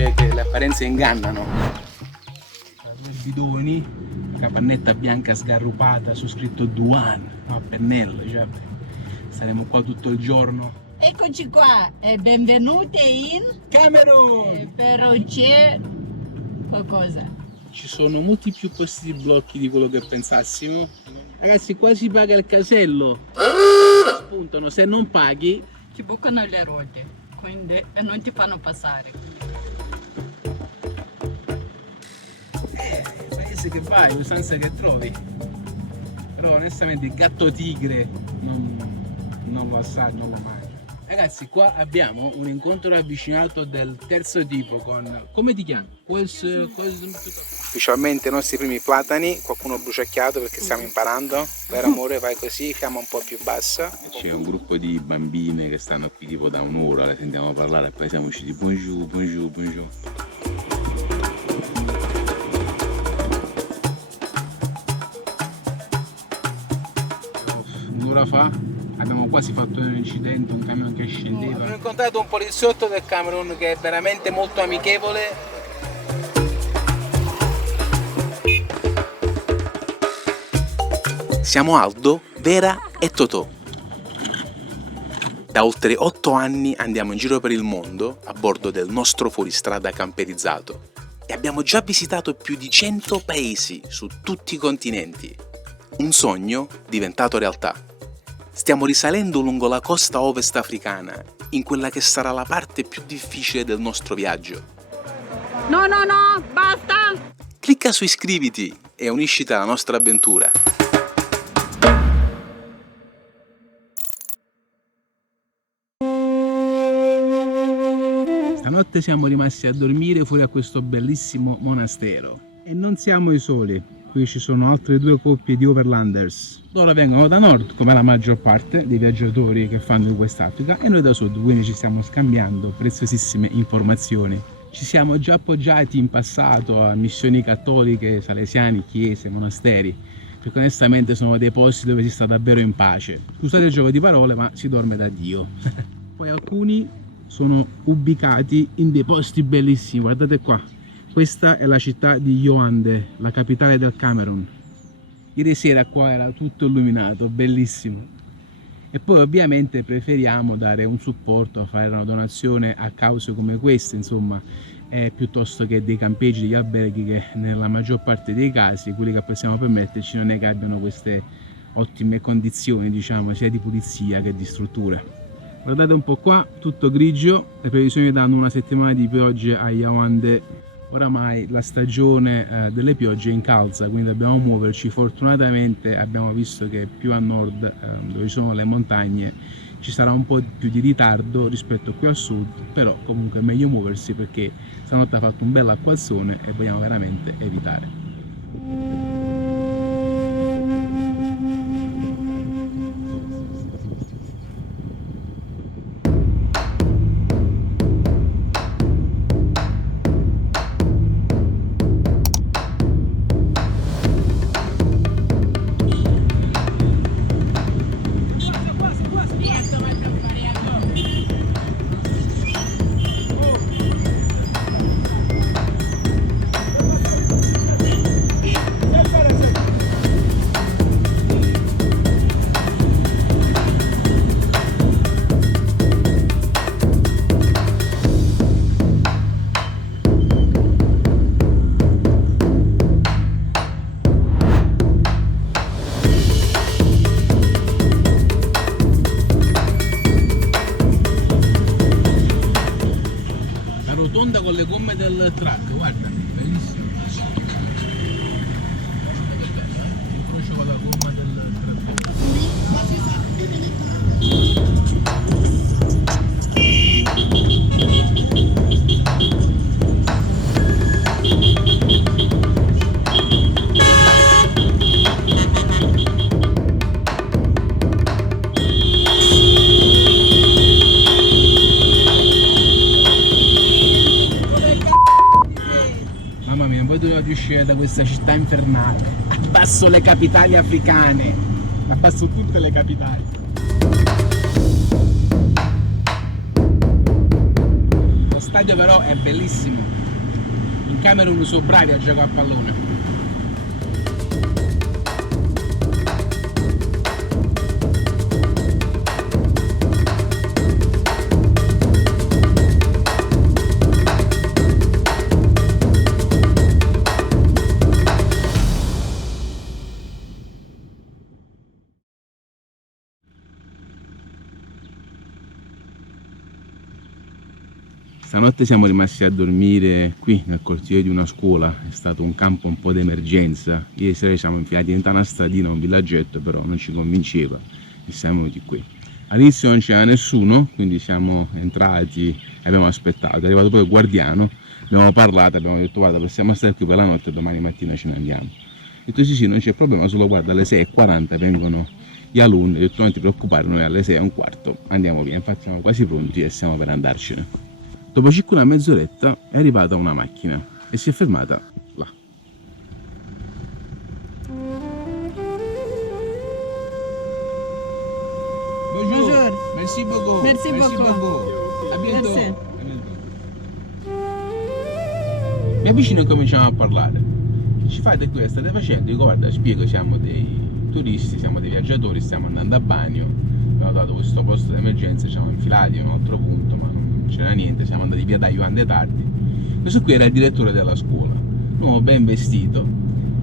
dice che le apparenze ingannano. Due bidoni, capannetta bianca sgarrupata su scritto Duan, a pennello, cioè, saremo qua tutto il giorno. Eccoci qua e benvenute in Camerun! però c'è qualcosa. Ci sono molti più posti di blocchi di quello che pensassimo. Ragazzi, qua si paga il casello. Spuntano, se non paghi Ti bucano le ruote, quindi e non ti fanno passare. il paese che vai, le usanze che trovi. Però onestamente il gatto tigre non lo assaggio, non lo mangio. Ragazzi, qua abbiamo un incontro ravvicinato del terzo tipo con... Come ti chiami? Ufficialmente i nostri primi platani, qualcuno bruciacchiato perché stiamo imparando. Per amore vai così, fiamma un po' più bassa. C'è un gruppo di bambine che stanno qui tipo da un'ora, le sentiamo parlare e poi siamo usciti bonjour, bonjour, bonjour. Un'ora fa abbiamo quasi fatto un incidente, un camion che scendeva. Abbiamo incontrato un poliziotto del Camerun che è veramente molto amichevole. Siamo Aldo, Vera e Totò. Da oltre 8 anni andiamo in giro per il mondo a bordo del nostro fuoristrada camperizzato e abbiamo già visitato più di 100 paesi su tutti i continenti. Un sogno diventato realtà. Stiamo risalendo lungo la costa ovest africana, in quella che sarà la parte più difficile del nostro viaggio. No, basta! Clicca su iscriviti e unisciti alla nostra avventura. Stanotte siamo rimasti a dormire fuori a questo bellissimo monastero. E non siamo i soli. Qui ci sono altre 2 coppie di overlanders. Loro vengono da nord, come la maggior parte dei viaggiatori che fanno il West Africa, e noi da sud, quindi ci stiamo scambiando preziosissime informazioni. Ci siamo già appoggiati in passato a missioni cattoliche, salesiani, chiese, monasteri, perché onestamente sono dei posti dove si sta davvero in pace. Scusate il gioco di parole, ma si dorme da Dio. Poi alcuni sono ubicati in dei posti bellissimi, guardate qua. Questa è la città di Yaoundé, la capitale del Camerun. Ieri sera qua era tutto illuminato, bellissimo. E poi ovviamente preferiamo dare un supporto, fare una donazione a cause come queste, insomma, piuttosto che dei campeggi, degli alberghi che nella maggior parte dei casi, quelli che possiamo permetterci, non è che abbiano queste ottime condizioni, diciamo, sia di pulizia che di struttura. Guardate un po' qua, tutto grigio, le previsioni danno una settimana di piogge a Yaoundé. Oramai la stagione delle piogge incalza, quindi dobbiamo muoverci. Fortunatamente abbiamo visto che più a nord, dove ci sono le montagne, ci sarà un po' più di ritardo rispetto qui al sud, però comunque è meglio muoversi perché stanotte ha fatto un bel acquazzone e vogliamo veramente evitare. Con le gomme del truck, guarda, bellissimo. Incrocio con la gomma del truck. Mamma mia, voi dovete uscire da questa città infernale. Abbasso le capitali africane. Abbasso tutte le capitali. stadio però è bellissimo. In Camerun sono bravi a giocare a pallone. Stanotte siamo rimasti a dormire qui nel cortile di una scuola, è stato un campo un po' d'emergenza. Ieri sera siamo infilati in una stradina, un villaggetto, però non ci convinceva e siamo venuti qui. All'inizio non c'era nessuno, quindi siamo entrati e abbiamo aspettato. È arrivato poi il guardiano, abbiamo parlato, abbiamo detto guarda possiamo stare qui per la notte e domani mattina ce ne andiamo. Ho detto sì non c'è problema, solo guarda alle 6:40 vengono gli alunni, ho detto non ti preoccupare, noi alle 6:15 andiamo via, infatti siamo quasi pronti e stiamo per andarcene. Dopo circa una mezz'oretta è arrivata una macchina e si è fermata là. Bonjour, merci beaucoup. Merci beaucoup. A bientôt. Merci. A bientôt. Mi avvicino e cominciamo a parlare. Ci fate qui, state facendo? Dico guarda, spiego, siamo dei turisti, siamo dei viaggiatori, stiamo andando a bagno, abbiamo dato questo posto d'emergenza, ci siamo infilati in un altro punto, ma non c'era niente, siamo andati via da Juan de Tardi. Questo qui era il direttore della scuola, un uomo ben vestito,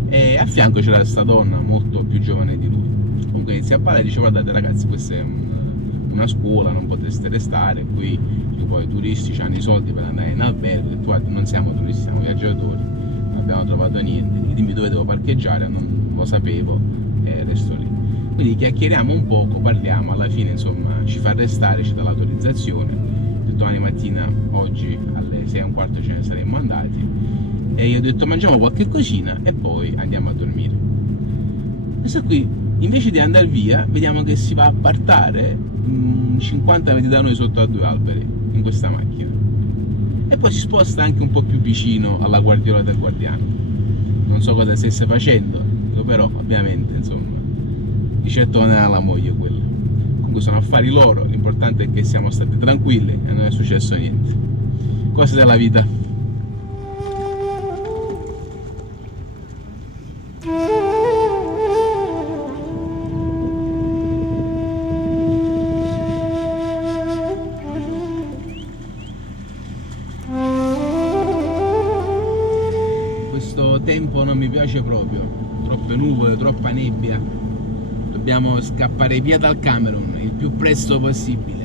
e a fianco c'era questa donna molto più giovane di lui. Comunque inizia a parlare e dice guardate ragazzi, questa è una scuola, non potreste restare qui, poi i turisti hanno i soldi per andare in albergo, e tu guarda, non siamo turisti, siamo viaggiatori, non abbiamo trovato niente, dimmi dove devo parcheggiare, non lo sapevo e resto lì. Quindi chiacchieriamo un poco, parliamo, alla fine insomma ci fa restare, ci dà l'autorizzazione. Domani mattina, oggi alle 6:15 ce ne saremmo andati e io ho detto mangiamo qualche cosina e poi andiamo a dormire. Questo qui invece di andare via vediamo che si va a partare 50 metri da noi sotto a 2 alberi in questa macchina e poi si sposta anche un po' più vicino alla guardiola del guardiano. Non so cosa stesse facendo, però ovviamente insomma di certo non era la moglie quella. Comunque sono affari loro, l'importante è che siamo stati tranquilli e non è successo niente. Cose della vita. Questo tempo non mi piace proprio, troppe nuvole, troppa nebbia. Dobbiamo scappare via dal Camerun il più presto possibile.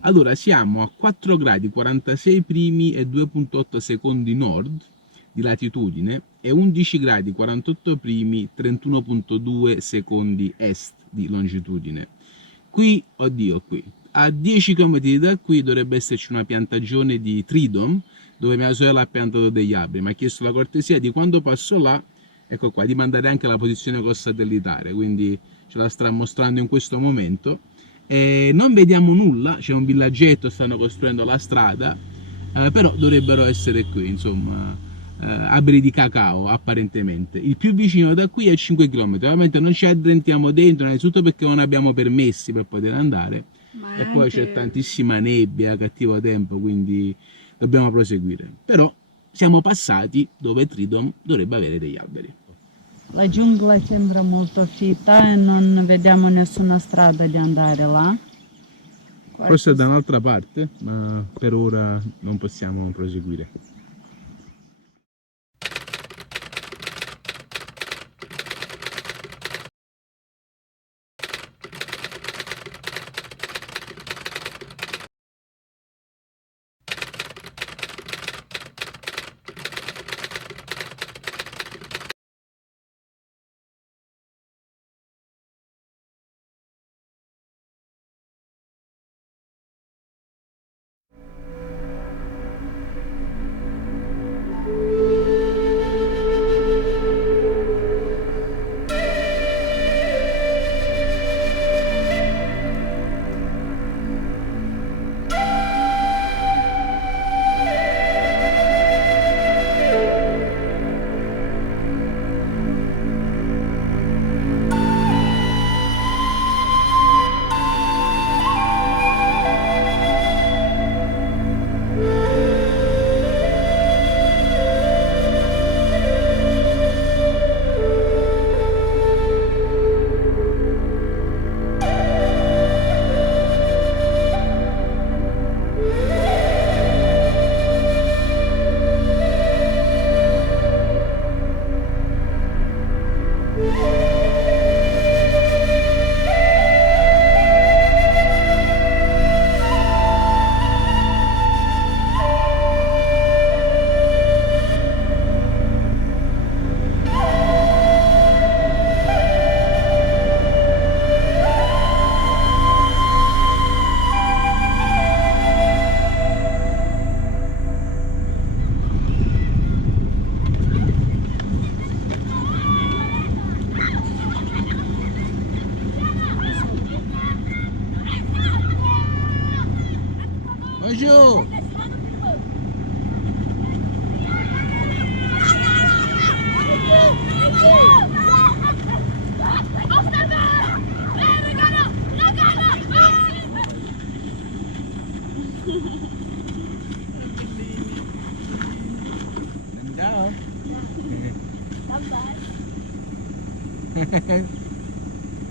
Allora siamo a 4 gradi 46 primi e 2,8 secondi nord di latitudine e 11 gradi 48 primi 31,2 secondi est di longitudine. Qui, oddio, qui a 10 km da qui dovrebbe esserci una piantagione di Tridom dove mia sorella ha piantato degli alberi. Mi ha chiesto la cortesia di quando passo là, ecco qua, di mandare anche la posizione col satellitare, quindi ce la sta mostrando in questo momento. Non vediamo nulla, c'è un villaggetto, stanno costruendo la strada, però dovrebbero essere qui, insomma, alberi di cacao apparentemente. Il più vicino da qui è 5 km, ovviamente non ci addentriamo dentro, innanzitutto perché non abbiamo permessi per poter andare, e poi c'è tantissima nebbia, cattivo tempo, quindi dobbiamo proseguire. Però siamo passati dove Tridom dovrebbe avere degli alberi. La giungla sembra molto fitta e non vediamo nessuna strada di andare là. Forse da un'altra parte, ma per ora non possiamo proseguire.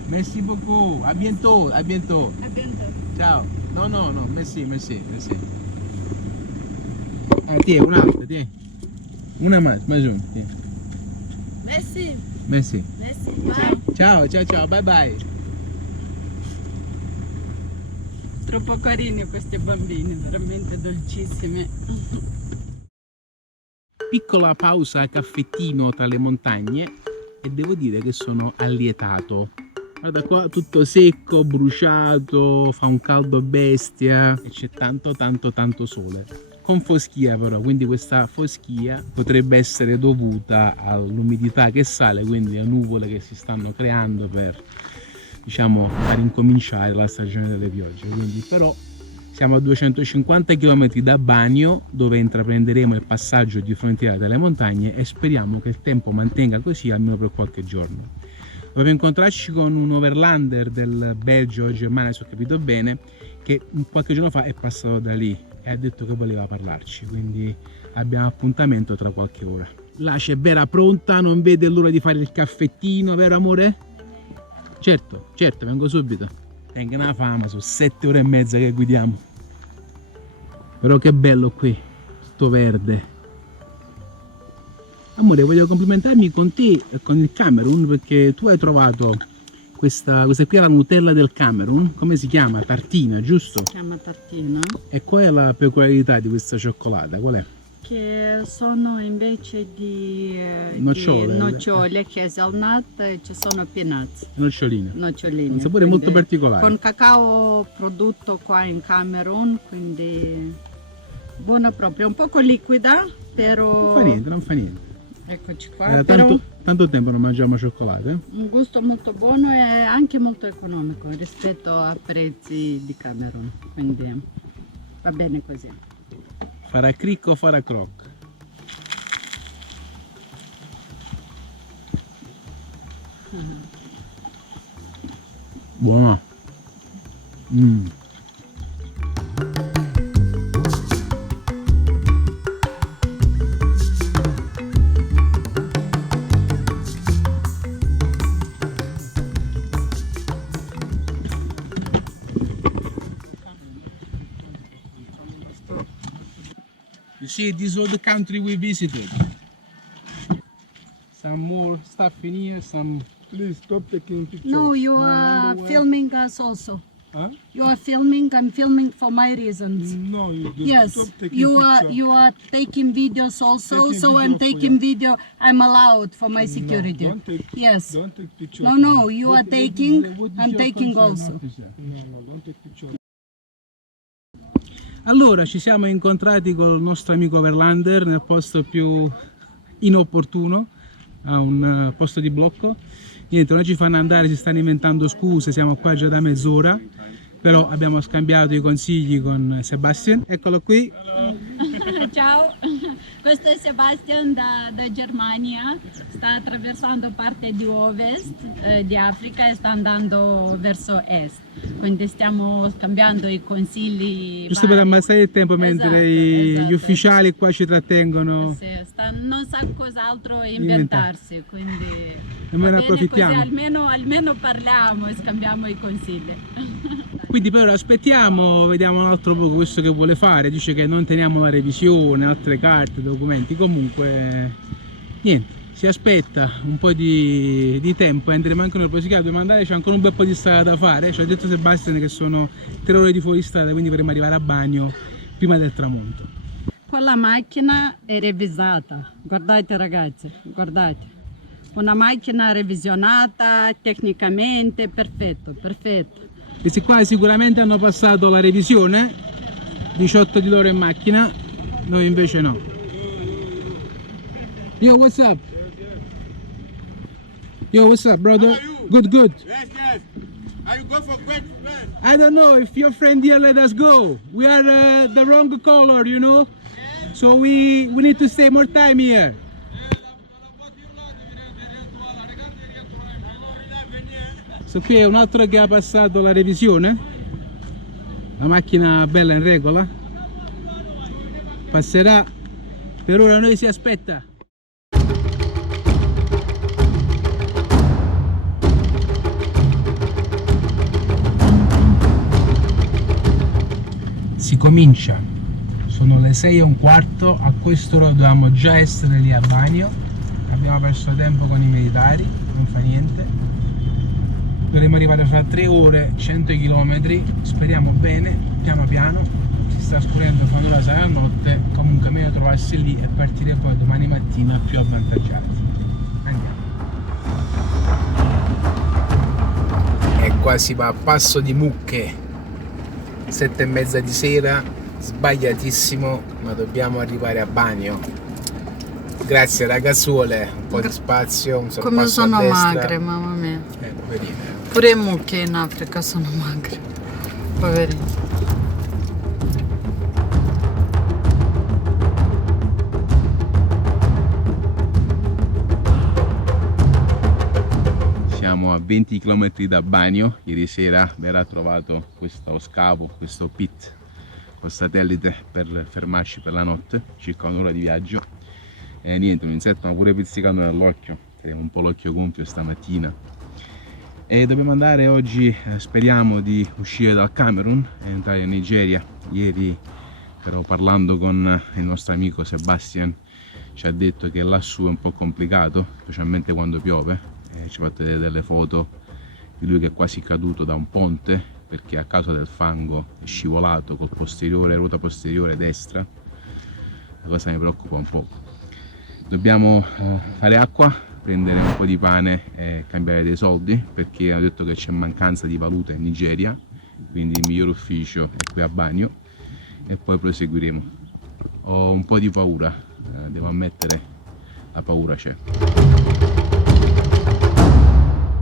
Merci beaucoup, à bientôt, à bientôt. A bientôt. Ciao. No, no, no, merci, merci, merci. Ah, tieni, un'altra, tieni. Una más, un, tieni. Merci. Merci. Merci. Bye. Ciao, ciao, ciao, bye bye. Troppo carini questi bambini, veramente dolcissimi. Piccola pausa caffettino tra le montagne e devo dire che sono allietato. Guarda qua, tutto secco, bruciato, fa un caldo bestia e c'è tanto sole. Con foschia però, quindi questa foschia potrebbe essere dovuta all'umidità che sale, quindi a nuvole che si stanno creando per, diciamo, far incominciare la stagione delle piogge. Quindi però siamo a 250 km da Banio, dove intraprenderemo il passaggio di frontiera delle montagne e speriamo che il tempo mantenga così almeno per qualche giorno. Dovevo incontrarci con un overlander del Belgio o Germania, se ho capito bene, che qualche giorno fa è passato da lì e ha detto che voleva parlarci, quindi abbiamo appuntamento tra qualche ora. Là c'è Vera pronta, non vede l'ora di fare il caffettino, vero amore? Certo, certo, vengo subito. Tenga una fama, sono 7 ore e mezza che guidiamo. Però che bello qui, tutto verde. Amore, voglio complimentarmi con te e con il Camerun perché tu hai trovato questa qui è la Nutella del Camerun, come si chiama? Tartina, giusto? Si chiama tartina. E qual è la peculiarità di questa cioccolata? Qual è? Che sono invece di nocciole, hazelnut, ci sono peanuts, Noccioline. noccioline. Un sapore molto particolare. Con cacao prodotto qua in Camerun, quindi buono proprio, un poco liquida, però... Non fa niente, non fa niente. Eccoci qua, Era però tanto tempo non mangiamo cioccolate. un gusto molto buono e anche molto economico rispetto a prezzi di Camerun, quindi va bene così. Farà cric o farà croc? Buono. You see, this was the country we visited. Some more stuff in here, some... Please stop taking pictures. No, you are filming us also. Huh? You are filming, I'm filming for my reasons. No, you just Yes, stop taking you pictures. are taking videos also, Taking so I'm video for taking you. video. I'm allowed for my security. No, don't take, Yes. don't take pictures. No, you are What taking, is I'm your taking concern, also. officer? No, don't take pictures. Allora, ci siamo incontrati col nostro amico Overlander nel posto più inopportuno, a un posto di blocco. Niente, non ci fanno andare, si stanno inventando scuse, siamo qua già da mezz'ora, però abbiamo scambiato i consigli con Sebastian. Eccolo qui. Ciao, questo è Sebastian da Germania, sta attraversando parte di ovest di Africa e sta andando verso est, quindi stiamo scambiando i consigli. Giusto per ammazzare il tempo mentre gli esatto. ufficiali qua ci trattengono. Sì, non sa cos'altro inventarsi, quindi Almeno va bene approfittiamo. così, almeno parliamo e scambiamo i consigli. Quindi però aspettiamo, vediamo un altro poco questo che vuole fare, dice che non teniamo la revisione, altre carte, documenti, comunque niente, si aspetta un po' di tempo e andremo anche noi, poi si chiama, dobbiamo andare, c'è ancora un bel po' di strada da fare, ci ha detto Sebastian che sono 3 ore di fuoristrada, quindi dovremo arrivare a Banio prima del tramonto. Quella macchina è revisata, guardate ragazzi, guardate, una macchina revisionata tecnicamente, perfetto. Questi qua sicuramente hanno passato la revisione, 18 di loro in macchina, noi invece no. Yo, what's up? Yo, what's up, brother? How are you? Good. Yes. Are you go for great friend? I don't know if your friend here let us go. We are the wrong color, you know? So we need to stay more time here. So qui è un altro che ha passato la revisione. La macchina bella in regola. Passerà. Per ora noi si aspetta. ricomincia. Sono le 6:15, a quest'ora dovevamo già essere lì a Banio, abbiamo perso tempo con i militari, non fa niente. Dovremo arrivare fra 3 ore, 100 km, speriamo bene, piano piano, si sta scurendo, fra un'ora sarà la notte, comunque meglio trovarsi lì e partire poi domani mattina più avvantaggiati. Andiamo. E qua si va a passo di mucche, 7:30 di sera, sbagliatissimo, ma dobbiamo arrivare a Banio. Grazie ragazzuole, un po' di spazio, un sorpasso Come sono a destra. magre, mamma mia. Poverine. Pure le mucche in Africa sono magre. Poverini. Siamo a 20 km da Banio, ieri sera verrà trovato questo scavo, questo pit col satellite per fermarci per la notte, circa un'ora di viaggio. E niente, un insetto ma pure pizzicando nell'occhio, abbiamo un po' l'occhio gonfio stamattina. E dobbiamo andare oggi, speriamo di uscire dal Camerun e entrare in Nigeria. Ieri però parlando con il nostro amico Sebastian ci ha detto che lassù è un po' complicato, specialmente quando piove. Ci ha fatto vedere delle foto di lui che è quasi caduto da un ponte perché a causa del fango è scivolato col posteriore, ruota posteriore destra. La cosa mi preoccupa un po'. Dobbiamo fare acqua, prendere un po' di pane e cambiare dei soldi perché hanno detto che c'è mancanza di valuta in Nigeria, quindi il miglior ufficio è qui a Banio e poi proseguiremo. Ho un po' di paura, devo ammettere, la paura c'è.